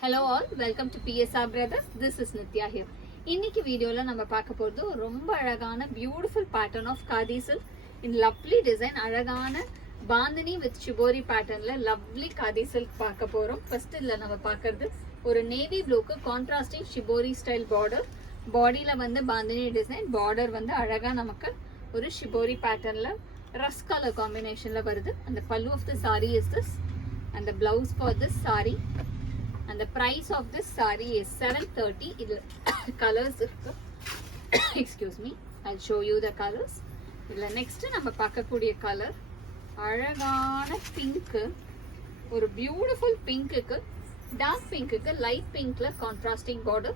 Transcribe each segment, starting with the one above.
Hello all, welcome to PSR Brothers. This is Nitya here. இன்னைக்கு வீடியோல நம்ம பார்க்க போறது ரொம்ப அழகான beautiful pattern of khadi silk in lovely design. அழகான bandhani with shibori patternல lovely khadi silk பார்க்க போறோம். First இதுல நம்ம பார்க்கிறது ஒரு navy blueக்கு contrasting shibori style border. பாடியில வந்து bandhani design, border வந்து அழகா நமக்கு ஒரு shibori patternல rust color combinationல வருது. And the pallu of the saree is this, and the blouse for this saree. And the price of this saree is 730. It colors excuse me, I'll show you the colors. Next நம்ம பார்க்கக்கூடிய color அழகான pink, ஒரு beautiful pink க்கு dark pink க்கு light pinkல contrasting border.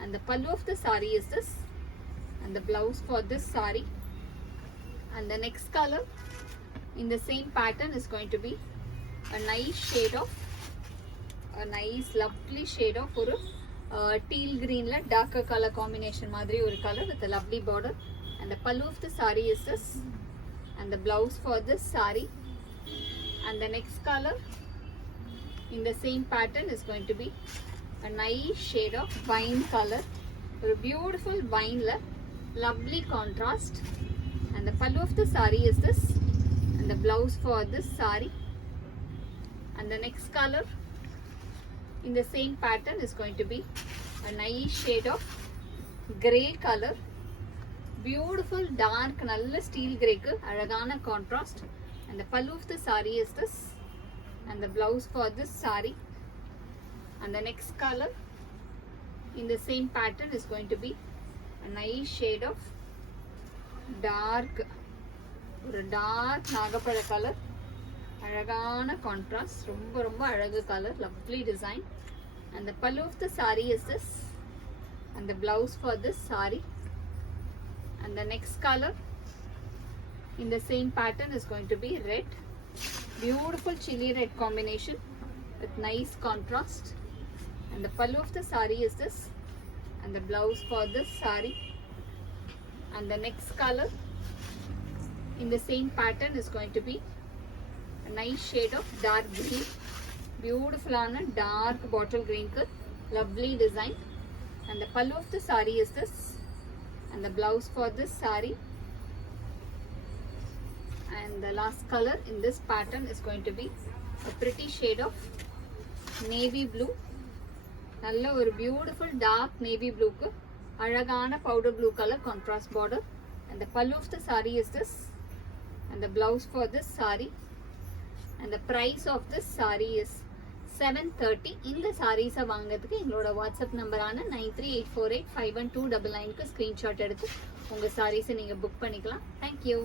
And the pallu of the saree is this, and the blouse for this saree. And the next color in the same pattern is going to be a nice shade of lovely shade of ஒரு teal green la darker color combination மாதிரி ஒரு color with a lovely border. And the pallu of the saree is this, and the blouse for this saree. And the next color in the same pattern is going to be a nice shade of wine color, ஒரு beautiful wine la lovely contrast. And the pallu of the saree is this, and the blouse for this saree. And the next color in the same pattern is going to be a nice shade of grey color, beautiful dark nalla steel grey ku alagana contrast. And the pallu of the saree is this, and the blouse for this saree. And the next color in the same pattern is going to be a nice shade of dark nagapada color, அழகான contrast, ரொம்ப அழகு color, lovely design. And the pallu of the saree is this, and the blouse for this saree. And the next color in the same pattern is going to be red, beautiful chili red combination with nice contrast. And the pallu of the saree is this, and the blouse for this saree. And the next color in the same pattern is going to be a nice shade of dark green, beautiful on a dark bottle green color, lovely design. And the pallu of the saree is this, and the blouse for this saree. And the last color in this pattern is going to be a pretty shade of navy blue, நல்ல ஒரு beautiful dark navy blue க்கு அழகான powder blue color contrast border. And the pallu of the saree is this, and the blouse for this saree. And the price of this saree is 730. இந்த sarees வாங்குறதுக்கு எங்களோட WhatsApp நம்பரான 9384851299க்கு screenshot எடுத்து உங்க sarees நீங்க book பண்ணிக்கலாம். Thank you.